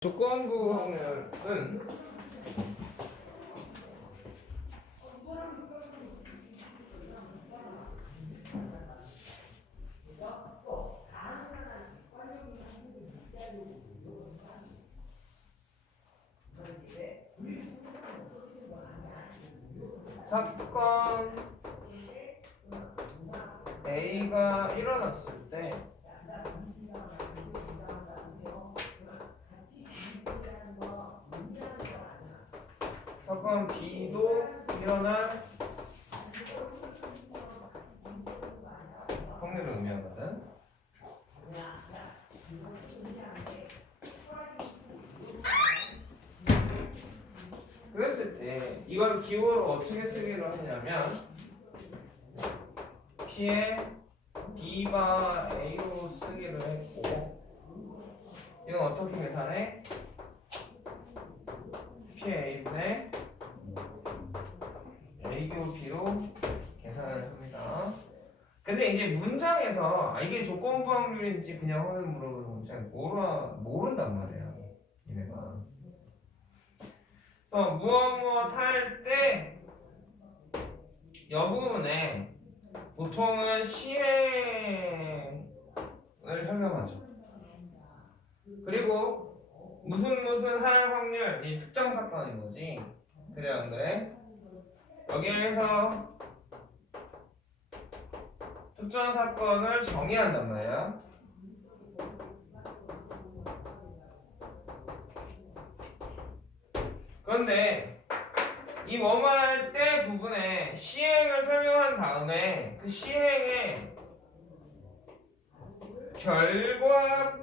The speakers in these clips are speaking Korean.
조건부 확률은 사건 A가 일어났을 때 사건 B도 일어날 확률을 의미하거든. 그랬을 때 이걸 기호로 어떻게 쓰기로 하냐면 P에 B가 A로 쓰기로 했고, 이건 어떻게 계산해? P A분의 A 기호 B로 계산을 합니다. 근데 이제 문장에서 이게 조건부 확률인지 그냥 확률 물어보는 문장에 모른단 말이야, 얘네가. 무엇 할 때 여부분에 보통은 시행을 설명하죠. 그리고 무슨 할 확률, 이 특정 사건인 거지. 그래 안 그래? 여기에서 특정 사건을 정의한단 말이야. 그런데 이 뭐뭐할 때 부분에 시행을 설명한 다음에 그 시행에 결과가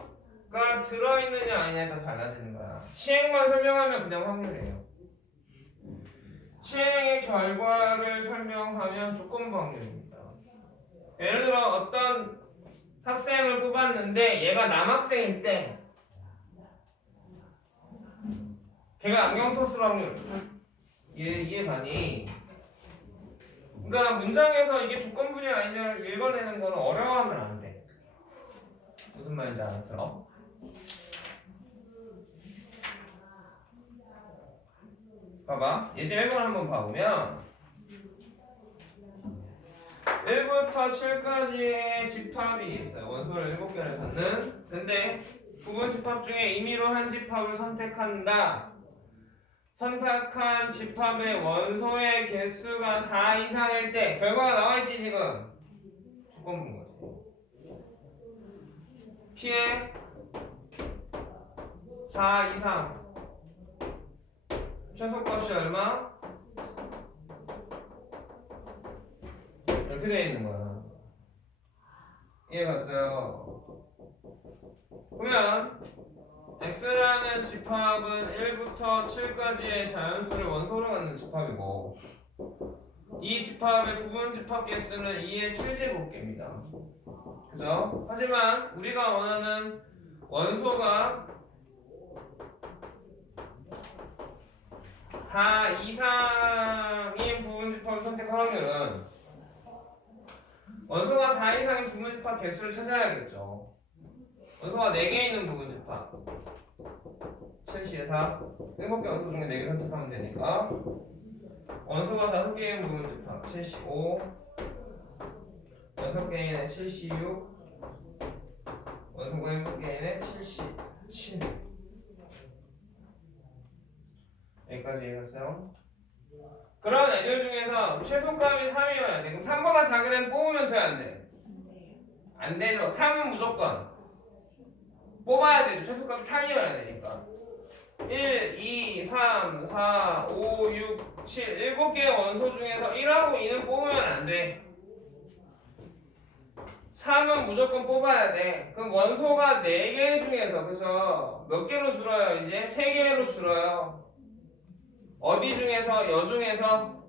들어있느냐 아니냐에 따라 달라지는 거야. 시행만 설명하면 그냥 확률이에요. 시행의 결과를 설명하면 조건부 확률입니다. 예를 들어 어떤 학생을 뽑았는데 얘가 남학생일 때 걔가 안경 썼을 확률 이해가니? 그러니까 문장에서 이게 조건부냐 아니냐를 읽어내는 거는 어려워하면 안 돼. 무슨 말인지 알아들어? 봐봐. 예제 1번 한번 봐보면 1부터 7까지의 집합이 있어요. 원소를 7개를 갖는. 근데 부분 집합 중에 임의로 한 집합을 선택한다. 선택한 집합의 원소의 개수가 4 이상일 때 결과가 나와있지 지금. 조건부인 거지. P의 4 이상 최소값이 얼마? 이렇게 되어 있는 거야. 이해갔어요? 그러면 X라는 집합은 1부터 7까지의 자연수를 원소로 갖는 집합이고, 이 집합의 부분 집합 개수는 2의 7제곱개입니다. 그죠? 하지만 우리가 원하는 원소가 4 이상인 부분 집합을 선택할 확률은 원소가 4 이상인 부분 집합 개수를 찾아야겠죠. 원소가 4개 있는 부분 집합 7시에 4 7개 원소 중에 4개 선택하면 되니까 원소가 5개인 부분 집합 75 6개인의 76 원소가 7개인의 77 여기까지 이해했어요? 그런 애들 중에서 최소값이 3이어야 돼. 그럼 3보다 작은 애는 뽑으면 돼, 안 돼? 안 되죠. 3은 무조건 뽑아야 되죠. 최소값이 3이어야 되니까. 1, 2, 3, 4, 5, 6, 7 7개의 원소 중에서 1하고 2는 뽑으면 안 돼. 3은 무조건 뽑아야 돼. 그럼 원소가 4개 중에서 그죠? 몇 개로 줄어요? 이제 3개로 줄어요. 어디 중에서? 여 중에서?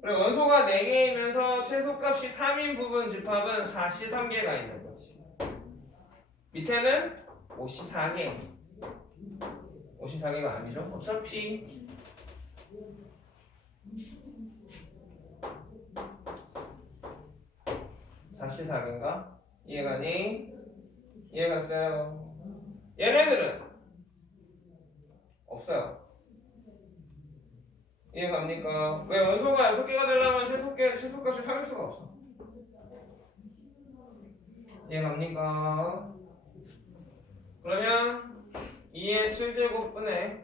그래, 원소가 4개이면서 최소값이 3인 부분 집합은 4C3개가 있는 거지. 밑에는 5C4개. 5C4개가 아니죠? 어차피 4C4개인가? 이해가니? 이해갔어요? 얘네들은 없어요. 이해갑니까? 왜 원소가 6개가 되려면 최소값이 3일 수가 없어. 이해갑니까? 그러면 2의 7제곱분의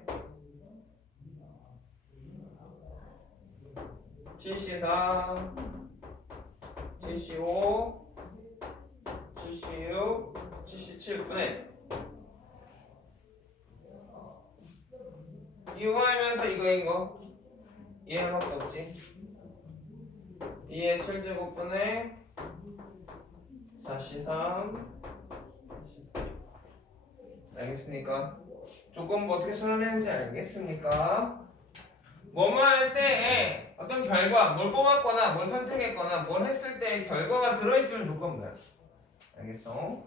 7C4 7C5 7C6 7C7분의 이거 하면서 이거인 거 얘 하나밖에 없지. 2의 7제곱분의 4C3 알겠습니까? 조건부 어떻게 찾아내는지 알겠습니까? 뭐뭐 할 때 어떤 결과, 뭘 뽑았거나 뭘 선택했거나 뭘 했을 때 결과가 들어있으면 조건부야. 알겠어?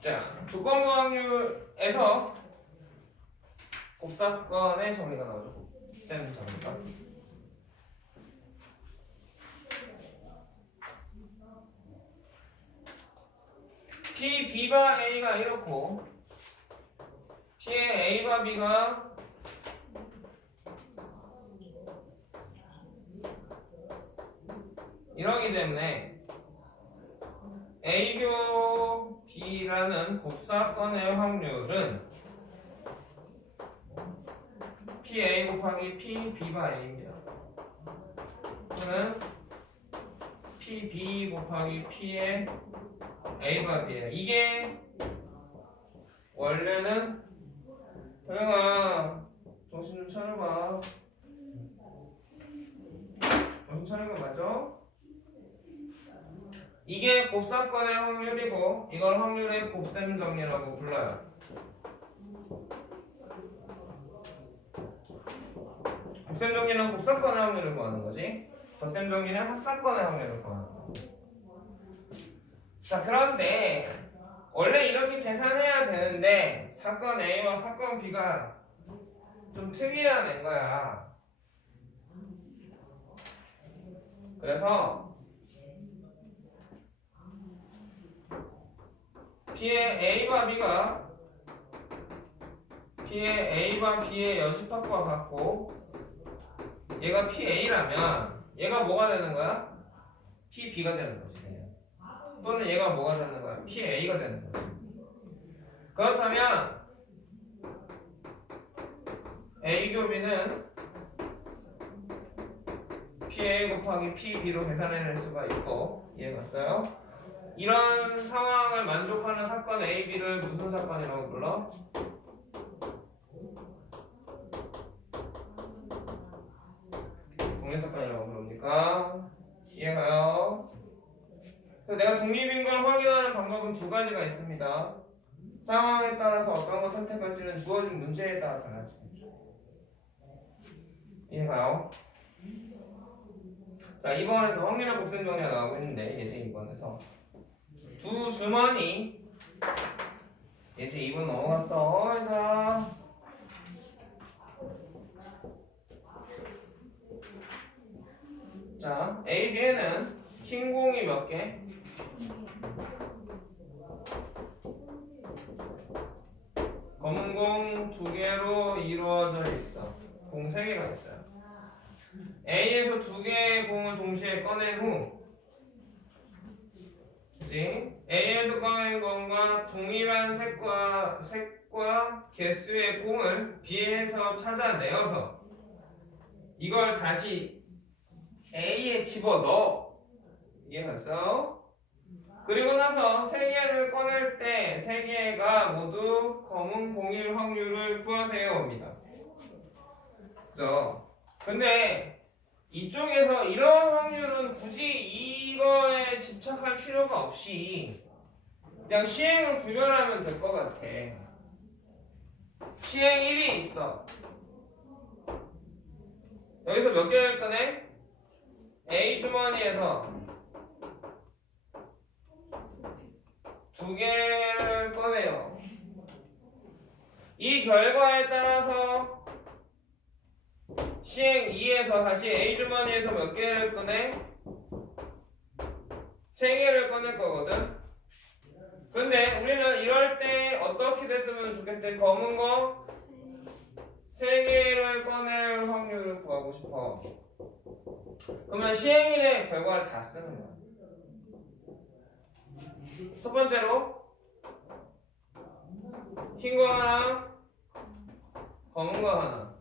자, 조건부 확률에서 곱사건의 정리가 나오죠. 곱셈 정리가. P, B바 A가 이렇고 P의 A바 B가 이러기 때문에 A교 B라는 곱사건의 확률은 PA 곱하기 P, B바 A입니다. 또는 PB 곱하기 P의 A바 B예요. 이게 원래는 도영아 정신 좀 차려봐. 정신 차린 거 맞죠? 이게 곱사건의 확률이고 이걸 확률의 곱셈 정리라고 불러요. 곱셈 정리는 곱사건의 확률을 구하는 거지. 덧셈 정리는 합사건의 확률을 구하는 거. 자, 그런데 원래 이렇게 계산해야 되는데 사건 A와 사건 B가 좀 특이한 애인 거야. 그래서 P의 A와 B가 P의 A와 B의 연집합과 같고 얘가 PA라면 얘가 뭐가 되는 거야? PB가 되는 거지. 또는 얘가 뭐가 되는 거야? PA가 되는 거지. 그렇다면 A교 B는 PA 곱하기 PB로 계산해낼 수가 있고 이해갔어요? 이런 상황을 만족하는 사건 A, B를 무슨 사건이라고 불러? 독립사건이라고 부릅니까? 이해가요? 내가 독립인 걸 확인하는 방법은 두 가지가 있습니다. 상황에 따라서 어떤 걸 선택할지는 주어진 문제에 따라 달라지겠죠. 이해가요? 자, 2번에서 확률의 곱셈 정리가 나오고 있는데 예제 2번에서 두 주머니 예제 2번 넘어갔어. 얘들아. 자, A, B에는 흰 공이 몇 개? 검은 공 2개로 이루어져 있어. 공 3개가 있어요. A에서 2개의 공을 동시에 꺼낸 후 그치? A에서 꺼낸 공과 동일한 색과 개수의 공을 B에서 찾아내어서 이걸 다시 A에 집어넣어. 이해했어? 그리고 나서 3개를 꺼낼 때 3개가 모두 검은 공일 확률을 구하세요입니다. 그죠? 근데 이쪽에서 이런 확률은 굳이 이거에 집착할 필요가 없이 그냥 시행을 구별하면 될 것 같아. 시행 1이 있어. 여기서 몇 개를 꺼내? A 주머니에서 2개를 꺼내요. 이 결과에 따라서 시행 2에서 다시 A 주머니에서 몇 개를 꺼내? 3개를 꺼낼 거거든. 근데 우리는 이럴 때 어떻게 됐으면 좋겠대? 검은 거 3개를 꺼낼 확률을 구하고 싶어. 그러면 시행일의 결과를 다 쓰는 거야. 첫 번째로 흰 거 하나, 검은 거 하나.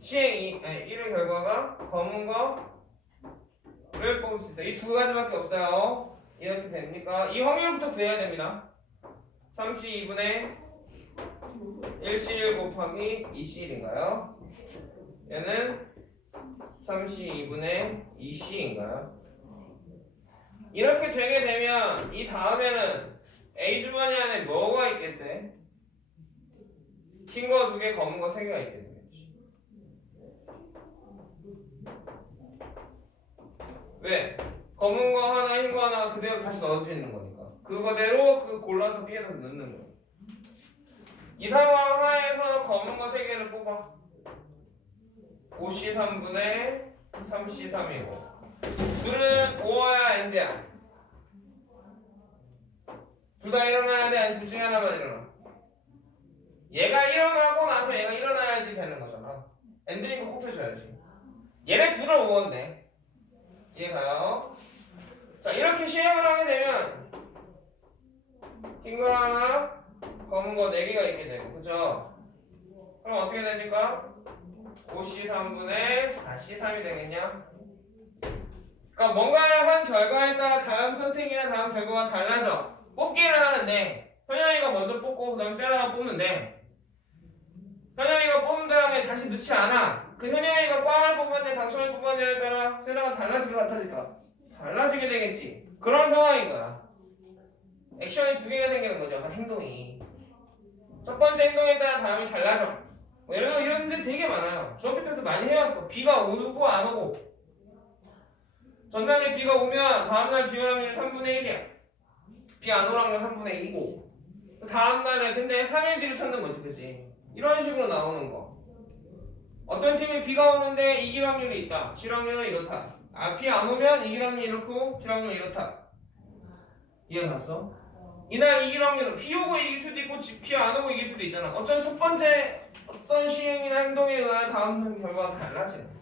시행 1의 결과가 검은 거를 뽑을 수 있어. 이 두 가지밖에 없어요. 이렇게 됩니까? 이 확률부터 구해야 됩니다. 32분의 1C1 곱하기 2C1인가요? 얘는 32분의 2C인가요? 이렇게 되게 되면 이 다음에는 A 주머니 안에 뭐가 있겠대? 흰 거 2개, 검은 거 3개가 있겠네. 왜? 검은 거 하나, 흰 거 하나 그대로 다시 넣어주는 거니까. 그거대로 그 골라서 B에다 넣는 거야. 이 상황 하에서 검은 거 3개를 뽑아. 5C 3분의 3C 3이고 둘은 5야 N대야. 둘 다 일어나야 돼? 아니 둘 중에 하나만 일어나? 얘가 일어나고 나서 얘가 일어나야지 되는 거잖아. N들인 거 곱해줘야지. 얘네 둘은 5인데 이해가요? 자 이렇게 시행을 하게 되면 흰 거 하나 검은 거 4개가 있게 되고 그죠? 그럼 어떻게 됩니까? 5C 3분의 4C 3이 되겠냐? 그러니까 뭔가를 한 결과에 따라 다음 선택이나 다음 결과가 달라져. 뽑기를 하는데 현영이가 먼저 뽑고 그 다음에 세라가 뽑는데 현영이가 뽑은 다음에 다시 넣지 않아. 그 현영이가 꽝을 뽑았네 당첨을 뽑았냐에 따라 세라가 달라지게 같아질까? 달라지게 되겠지. 그런 상황인 거야. 액션이 2개가 생기는 거죠. 한 행동이. 첫 번째 행동에 따라 다음이 달라져. 뭐 예를 들어 이런 문제 되게 많아요. 중학교 때도 많이 해왔어. 비가 오고 안 오고. 전날에 비가 오면 다음날 비 올 확률이 3분의 1이야. 비 안 올 확률 3분의 1이고. 다음날에 근데 3일 뒤를 찾는 거지, 그치? 이런 식으로 나오는 거. 어떤 팀이 비가 오는데 이길 확률이 있다. 질 확률은 이렇다. 비 안 오면 이길 확률이 이렇고 질 확률이 이렇다. 이해 갔어? 이날 이길 확률은 비 오고 이길 수도 있고 비 안 오고 이길 수도 있잖아. 어쩐 첫 번째 어떤 시행이나 행동에 의해 다음 결과가 달라지는 거야.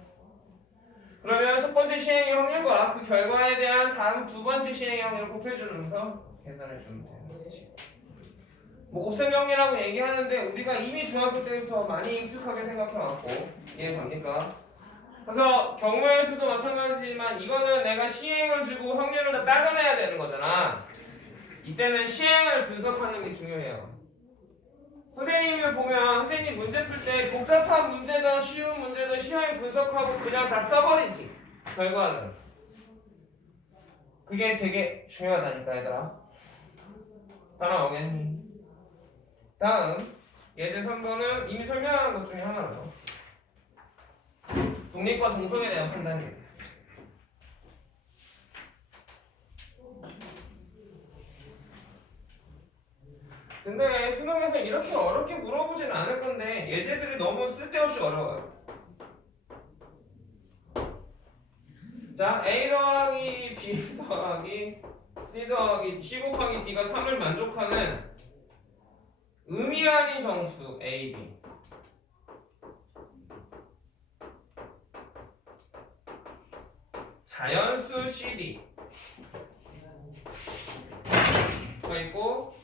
그러면 첫 번째 시행의 확률과 그 결과에 대한 다음 두 번째 시행의 확률을 곱해주면서 계산해 주면 되는 거지. 뭐 곱셈정리라고 얘기하는데 우리가 이미 중학교 때부터 많이 익숙하게 생각해왔고 이해갑니까? 그래서 경우의 수도 마찬가지지만 이거는 내가 시행을 주고 확률을 다 따져내야 되는 거잖아. 이때는 시행을 분석하는 게 중요해요. 선생님을 보면 선생님 문제 풀 때 복잡한 문제든 쉬운 문제든 시행을 분석하고 그냥 다 써버리지 결과는. 그게 되게 중요하다니까 얘들아. 따라오겠니? 다음 예제 3번은 이미 설명한 것 중에 하나라서 독립과 종속에 대한 판단이에요. 근데 수능에서 이렇게 어렵게 물어보지는 않을 건데 예제들이 너무 쓸데없이 어려워요. 자, A 더하기 B 더하기 C 더하기 C 곱하기 D가 3을 만족하는 의미 아닌 정수 A, B. 자연수 CD 가 있고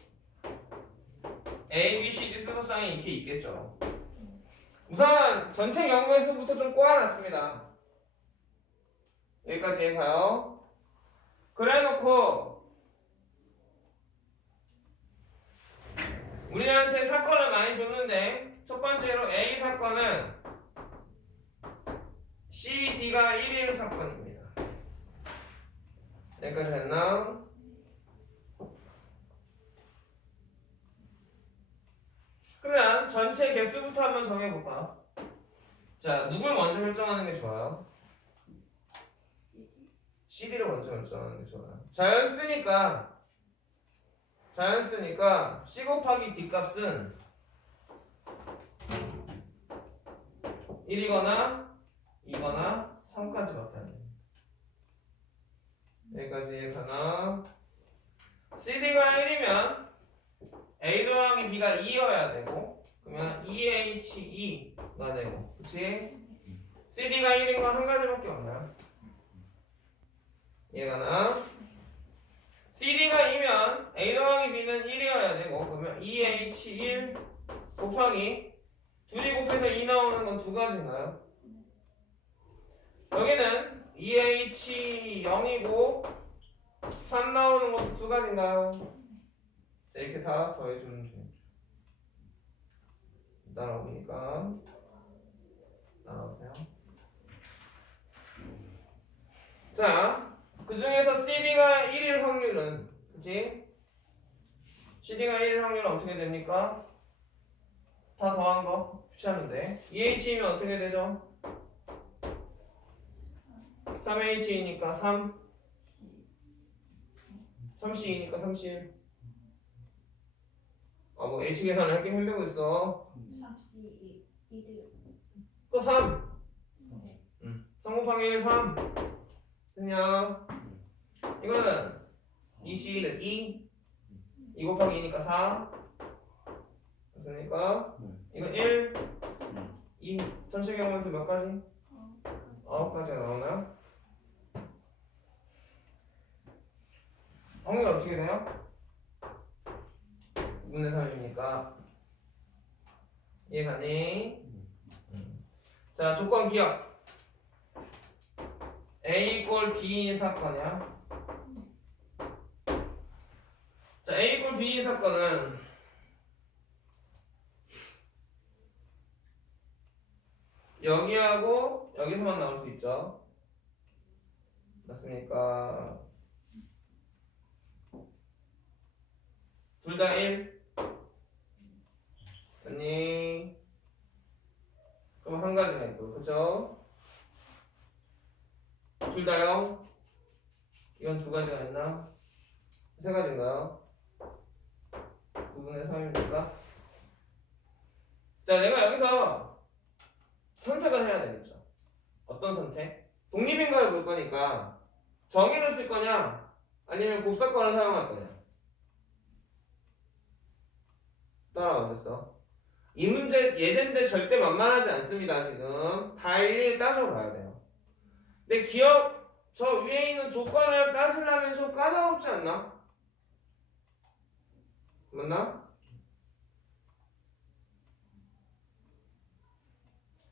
A, B, C, D 순서상에 이렇게 있겠죠. 우선 전체 경우에서부터 좀 꼬아놨습니다. 여기까지 가요. 그래놓고 우리한테 사건을 많이 줬는데 첫 번째로 A 사건은 C, D가 1일 사건입니다. 여기까지 됐나? 그러면 전체 개수부터 한번 정해볼까? 자, 누굴 먼저 결정하는 게 좋아요? CD를 먼저 결정하는 게 좋아요. 자연수니까 C 곱하기 D 값은 1이거나 2거나 3까지 같다는. 여기까지 하나. CD가 1이면 A 더하기 B가 2여야 되고 그러면 2H2가 되고 그치? CD가 1인 건 한 가지밖에 없나요? 이해가 나? CD가 2면 A 더하기 B는 1이어야 되고 그러면 2H1 곱하기 둘이 곱해서 2 나오는 건 두 가지인가요? 여기는 2H0이고 3 나오는 것도 두 가지인가요? 자, 이렇게 다 더해주면 되죠. 따라오니까 따라오세요. 자, 그 중에서 CD가 1일 확률은 그치? CD가 1일 확률은 어떻게 됩니까? 다 더한 거 귀찮은데 2H이면 어떻게 되죠? 3H이니까 3 3C이니까 31 뭐 H 계산을 할게 하려고 있어 3C 1이 또 3 3 곱하기 1 3 됐냐? 이거는 2C는 2 곱하기 2니까 4 됐습니까? 이건 1 2 전체 경우에서 몇 가지? 9가지가 나오나요? 확률 어떻게 돼요? 9분의 3이니까 이해가니? 자 조건 기억 A 꼴 B인 사건이야. 자 A 꼴 B인 사건은 여기하고 여기서만 나올 수 있죠. 맞습니까? 둘 다 1 아니 그럼 한 가지가 있고 그쵸? 둘 다 0 이건 두 가지가 있나? 세 가지인가요? 9분의 3입니까? 자 내가 여기서 선택을 해야 되겠죠. 어떤 선택? 독립인가를 볼 거니까 정의를 쓸 거냐 아니면 곱사건을 사용할 거냐 따라오겠어. 이 문제 예제인데 절대 만만하지 않습니다. 지금 다 일일이 따져봐야 돼요. 근데 기억 저 위에 있는 조건을 따지려면 좀 까다롭지 않나? 맞나?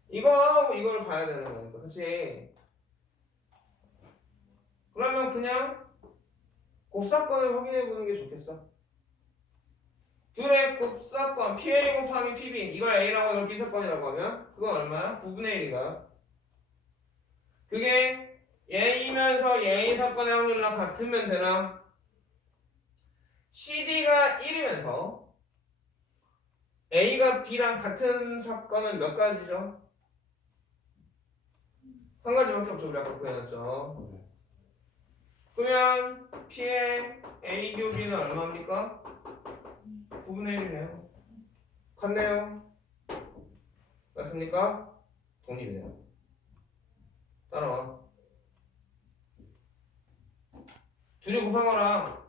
이거하고 이걸 봐야 되는 거니까 그치? 그러면 그냥 곱사건을 확인해 보는 게 좋겠어. 둘의 곱사건 PA 곱하기 PB 이걸 A라고 이걸 B사건이라고 하면 그건 얼마야? 9분의 1이가 그게 얘이면서 얘이 사건의 확률이랑 같으면 되나? CD가 1이면서 A가 B랑 같은 사건은 몇 가지죠? 한 가지밖에 없죠. 우리 아까 구해놨죠. 그러면 P의 A 교비는 얼마입니까? 9분의 1이네요. 같네요. 맞습니까? 독립이네요. 따라와. 둘이 곱한 거랑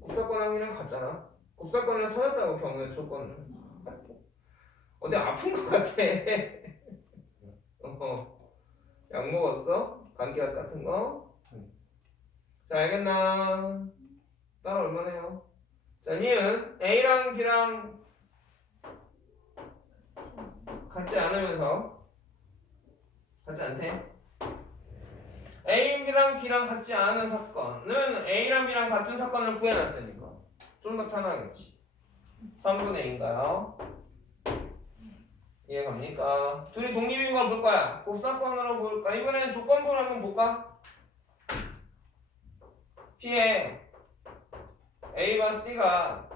곱사건 확률은 같잖아. 곱사건을 사줬다고 경우의 조건을. 어디 아픈 것 같아. 약 먹었어? 감기약 같은 거? 자 알겠나? 따라 얼마네요? 자 니은 A랑 B랑 같지 않으면서 같지 않대? A랑 B랑 같지 않은 사건은 A랑 B랑 같은 사건을 구해놨으니까 좀 더 편하겠지. 3분의 2인가요? 이해갑니까? 둘이 독립인 걸 볼 거야. 곱사건으로 볼까? 이번엔 조건부를 한번 볼까? P에 A와 C가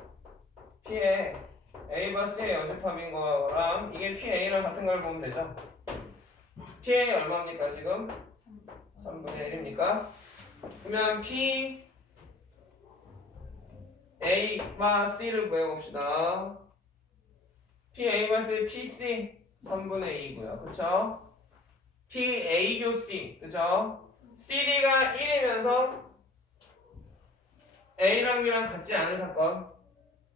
P에 A와 C의 여집합인 거랑 이게 PA랑 같은 걸 보면 되죠? PA 얼마입니까 지금? 3분의 1입니까? 그러면 P A와 C를 구해봅시다. PA vs PC 3분의 2고요. 그쵸? PA 교 C 그쵸? CD가 1이면서 A랑 B랑 같지 않은 사건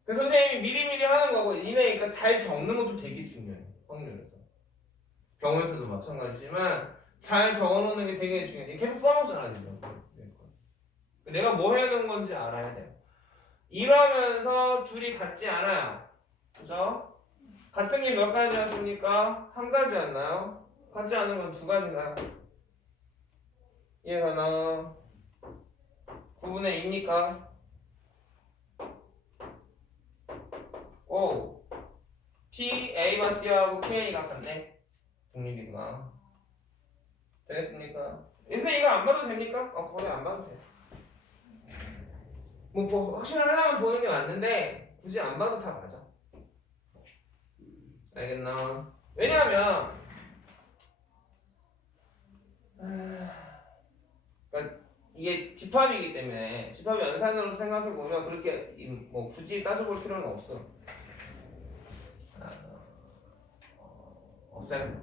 그 선생님이 미리미리 하는 거고 이내니까 잘 적는 것도 되게 중요해. 확률에서. 경우에서도 마찬가지지만 잘 적어놓는 게 되게 중요해. 계속 써놓잖아 지금. 내가 뭐 해야 되는 건지 알아야 돼요. 이러면서 줄이 같지 않아요. 그죠? 같은 게 몇 가지였습니까? 한 가지였나요? 같지 않은 건 두 가지인가요? 이해가나? 9분의 2니까 오 P, A가 C하고 K가 같네. 독립이구나. 되겠습니까? 근데 이거 안 봐도 됩니까? 거의 안 봐도 돼. 뭐 확실하려면 보는 게 맞는데 굳이 안 봐도 다 맞아. 알겠나? 왜냐하면 그러니까 이게 집합이기 때문에 집합 연산으로 생각해 보면 그렇게 뭐 굳이 따져볼 필요는 없어. 없어요.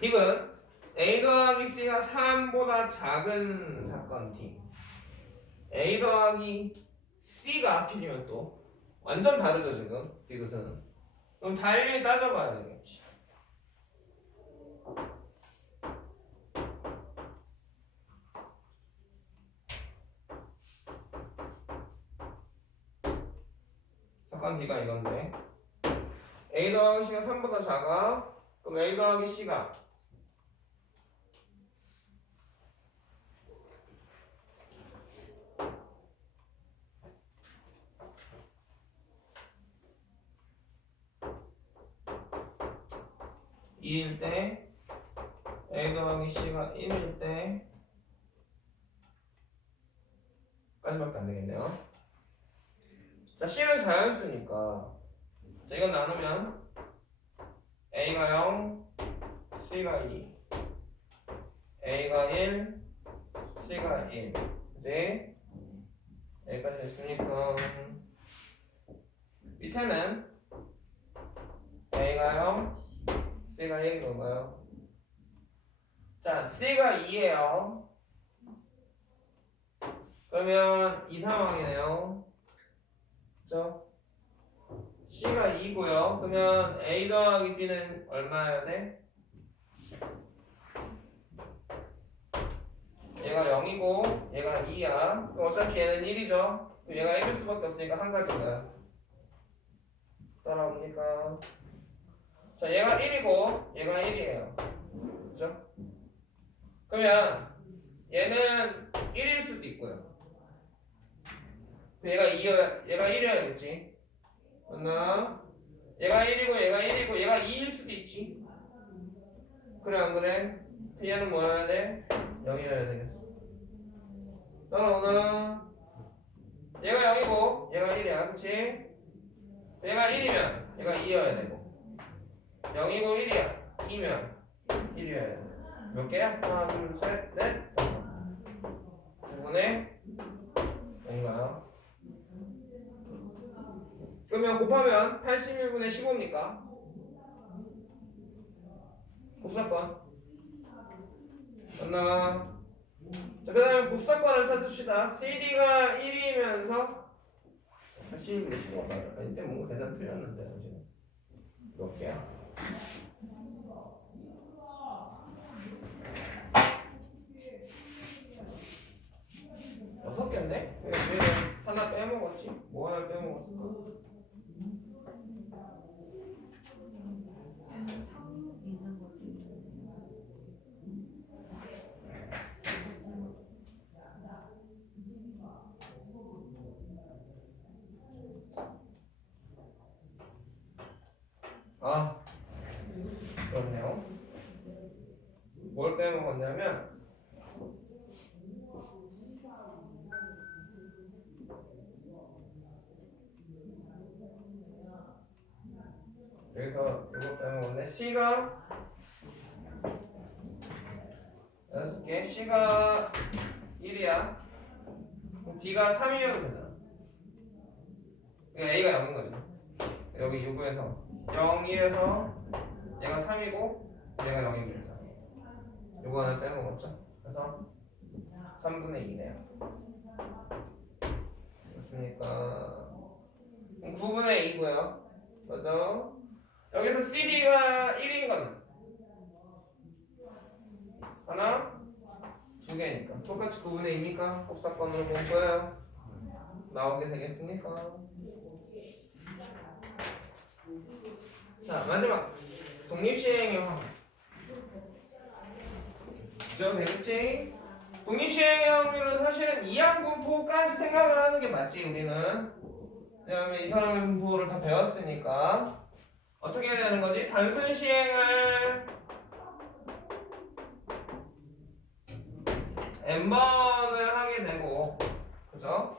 팁은 A 더하기 C가 3보다 작은 사건 T. A 더하기 C가 하필이면 또 완전 다르죠 지금 디귿은. 그럼 다 일일이 따져봐야 되겠지. 사건 D가 이건데 A 더하기 C가 3보다 작아. 그럼 A 더하기 C가 (2일) 때 A 더하기 C가 1일 때 까지밖에 안 되겠네요. 자, C는 자연수니까 자, 이건 나누면 A가 0, C가 2, A가 1, C가 1. 이제 여기까지 됐으니까 밑에는 A가 0, C가 1인 건가요? 자, C가 2예요. 그러면 이 상황이네요. 그죠? C가 2고요. 그러면 A 더하기 B는 얼마여야 돼? 얘가 0이고 얘가 2야. 그럼 어차피 얘는 1이죠. 그럼 얘가 1일 수밖에 없으니까 한 가지가 따라옵니까? 자, 얘가 1이고 얘가 1이에요. 그죠? 그러면 얘는 1일 수도 있고요. 얘가 1이어야겠지. 맞나? 얘가 1이고 얘가 1이고 얘가 2일 수도 있지. 그래 안 그래? 얘는 뭐여야 돼? 0이어야 되겠어. 따라오나? 얘가 0이고 얘가 1이야. 그치? 얘가 1이면 얘가 2여야 되고 0이고 1이야. 2면 1이어야 돼. 몇 개야? 하나 둘 셋 넷 9분의 뭔가요? 그러면 곱하면 81분의 15입니까? 곱사건 맞나? 자, 그 다음에 곱사건을 찾읍시다. CD가 1이면서 81분의 15가 맞아. 이때 뭔가 계산 틀렸는데 지금 몇 개야? 여섯 개인데? 왜 하나 빼먹었지? 뭐 하나 빼먹었을까? 아, 그렇네요. 뭘 빼먹었냐면 여기서 이거 빼먹었네. C가 6개, C가 1이야. 그럼 D가 3이어도 되잖아. A가 0인 거죠. 여기 요구에서 0, 1에서 얘가 3이고 얘가 0이고 있잖아. 요거 하나 빼먹었죠. 그래서 3분의 2네요. 그렇습니까? 9 9분의 2고요. 맞아? 여기서 CD가 1인 건 하나, 두 개니까 똑같이 9분의 2입니까? 곱사건으로 본 거예요. 나오게 되겠습니까? 자, 마지막 독립시행의 확률. 그죠? 되겠지? 독립시행의 확률은 사실은 이항분포까지 생각을 하는 게 맞지, 우리는. 왜냐면 이상분포를 다 배웠으니까. 어떻게 해야 되는 거지? 단순 시행을 n번을 하게 되고, 그죠?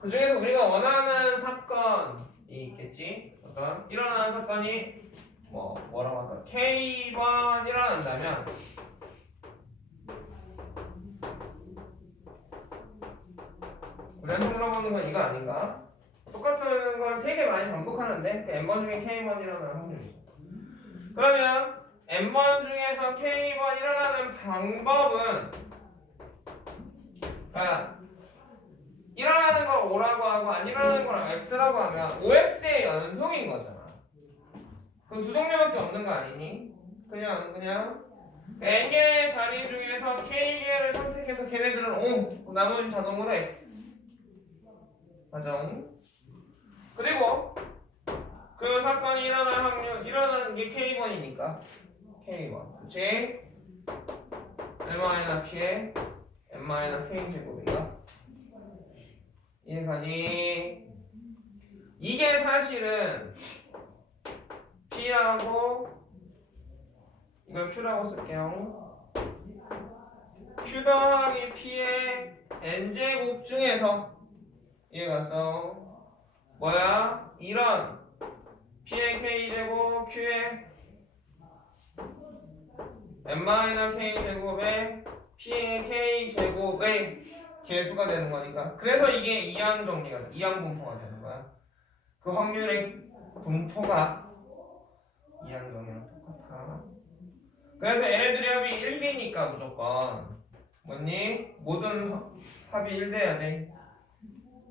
그 중에서 우리가 원하는 사건이 있겠지? 어떤 일어나는 사건이 뭐라고 할까? K번 일어난다면 우리한테 물어보는 건 이거 아닌가? 똑같은 걸 되게 많이 반복하는데 그 n번 중에 K번 일어나는 확률이죠. 그러면 n번 중에서 K번 일어나는 방법은 일어나는 걸 O라고 하고 안 일어나는 걸 X라고 하면 OX의 연속인 거잖아. 그럼 두 종류밖에 없는 거 아니니? 그냥 n개의 자리 중에서 K개를 선택해서 걔네들은 O, 나머지는 자동으로 X. 맞아? 그리고 그 사건이 일어날 확률, 일어나는 게 K번이니까 K번, 그치? L-P의 n-K 제곱인가? 이해가니? 이게 사실은 P하고 이걸 Q라고 쓸게요. Q 더하기 P의 n제곱 중에서 이해갔어? 뭐야? 이런 P의 K제곱 Q의 n-K 제곱에 P의 K제곱의 개수가 되는 거니까. 그래서 이게 이항 정리가, 이항 분포가 되는 거야. 그 확률의 분포가 이항 정리랑 똑같아. 그래서 얘네들의 합이 1이니까 무조건 뭐니? 모든 합이 1 돼야 돼.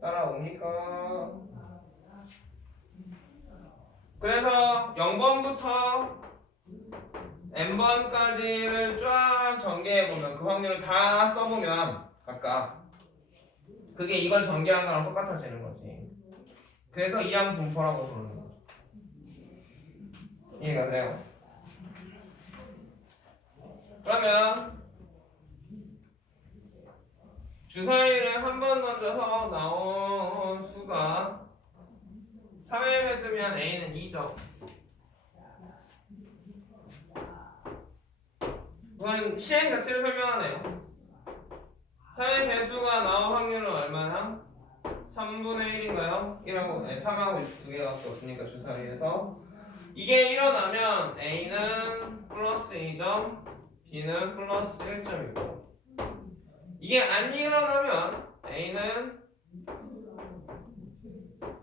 따라옵니까? 그래서 0번부터 n번까지를 쫙 전개해보면 그 확률을 다 써보면 각각 그게 이걸 전개한 거랑 똑같아지는 거지. 그래서 이항 분포라고 부르는 거죠. 이해가 돼요? 그러면 주사위를 한 번 던져서 나온 수가 3의 배수면 A는 2죠. 그건 시행 자체를 설명하네요. 3의 배수가 나온 확률은 얼마나? 3분의 1인가요? 1하고, 3하고 2개밖에 없으니까 주사위에서 이게 일어나면 A는 플러스 2점, B는 플러스 1점이고 이게 안 일어나면 A는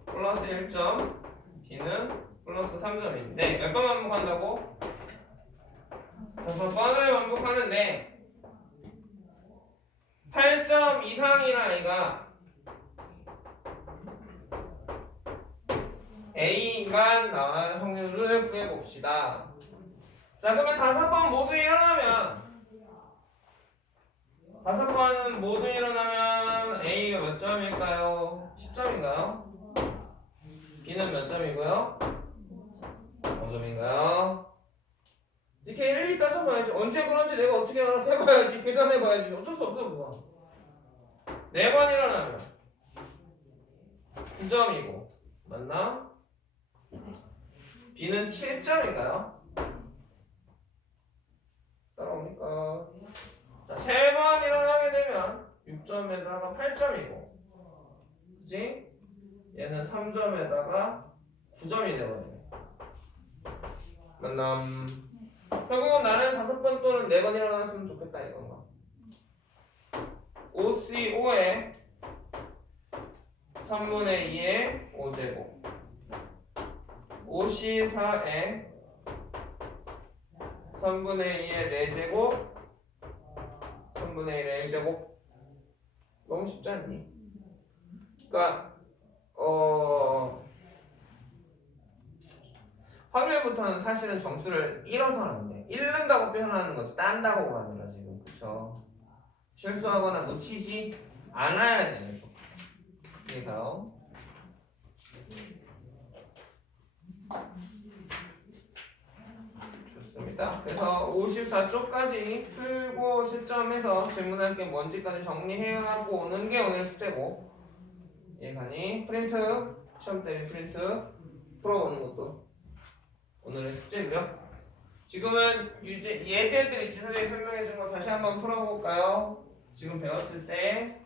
플러스 1점, B는 플러스 3점인데 몇 번 반복한다고? 5번을 반복하는데 8점 이상이라 아이가 A만 나올 확률을 구해봅시다. 자, 그러면 5번 모두 일어나면 5번은 모두 일어나면 A가 몇 점일까요? 10점인가요? B는 몇 점이고요? 5점인가요? 이렇게 일일이 따져봐야지. 언제 그런지 내가 어떻게 알아? 해봐야지. 계산해봐야지. 어쩔 수 없어 그거. 4번 일어나면 9점이고 맞나? B는 7점인가요? 따라옵니까? 자, 3번 일어나게 되면 6점에다가 8점이고 그치? 얘는 3점에다가 9점이 되거든요. 만남. 결국은 나는 5번 또는 4번 일어났으면 좋겠다 이건가. OC5에 3분의 2의 5제곱 OC4에 3분의 2의 4제곱 3분의 1의 1제곱 너무 쉽지 않니? 그러니까 확률부터는 사실은 점수를 잃어서는 안 돼. 잃는다고 표현하는 거지 딴다고가 아니라 지금 그쵸? 실수하거나 놓치지 않아야 돼. 그래서 좋습니다. 그래서 54쪽까지 풀고 채점해서 질문할 게 뭔지까지 정리해갖고 오는 게 오늘 숙제고 이해가니? 프린트 시험 때문에 프린트 풀어오는 것도 오늘의 숙제고요. 지금은 예제들 있지 선생님이 설명해준 거 다시 한번 풀어볼까요? 지금 배웠을 때